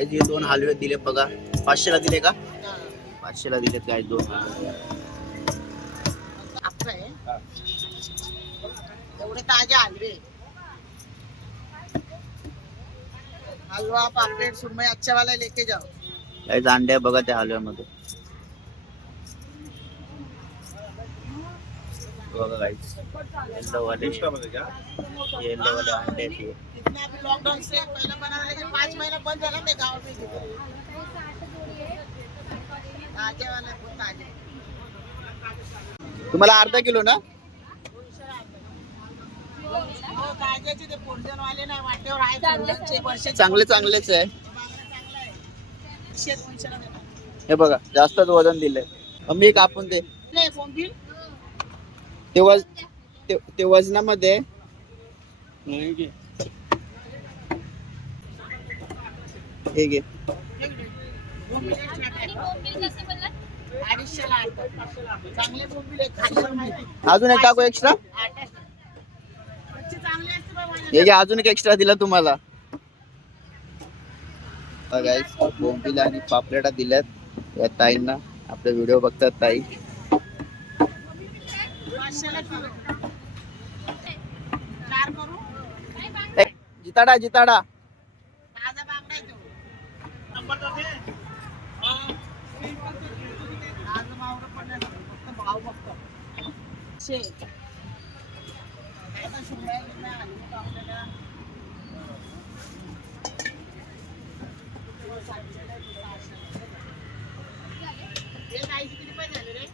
काय जे 2 हलवे दिले बघा. 500 ला दिले का? 500 ला दिलेत काय 2 एवढे ताजे हलवे. हलवा पापलेट सुरमई अच्छा वाला लेके जाओ. काय अंडे बघा त्या हलव्यामध्ये बघा गाइस. येलो वाले अंडे थे. कितना अभी लॉकडाउन से पहले बना, लेकिन 5 महीना बंद है ना मैं गाँव में. ताजे वाले बहुत ताजे. तुम्हाला अर्धा किलो ना? हो ताजेचे ते पोर्जन वाले नाही वाटेवर आहे. पोर्जनचे वर्षाचे चांगलेच आहे. चांगलं आहे. 100-200 ला देणार. हे बघा जास्तच वजन दिलंय. मी कापून दे. नाही बोंबील ते वजनामध्ये हे घे. बोंबील अडीचशे ला चांगले बोंबील आहे. अजून एक टाकू एक्स्ट्रा. चांगले असते बाबा. हे घे अजून एक एक्स्ट्रा दिला तुम्हाला. गाइस बोंबील आणि पापलेटा दिल्यात या ताईंना. आपले व्हिडिओ बघतात ताई. 500 ला किलो. 4 करू. जिताडा ताजा बांगडा आहे तो. नंबर तो दे. ताजा मावरं पडण्यासाठी फक्त भाव बघतो. आता शिमला गिमला हलवे आपल्याला. हे 600 किती पैसे झाले रे?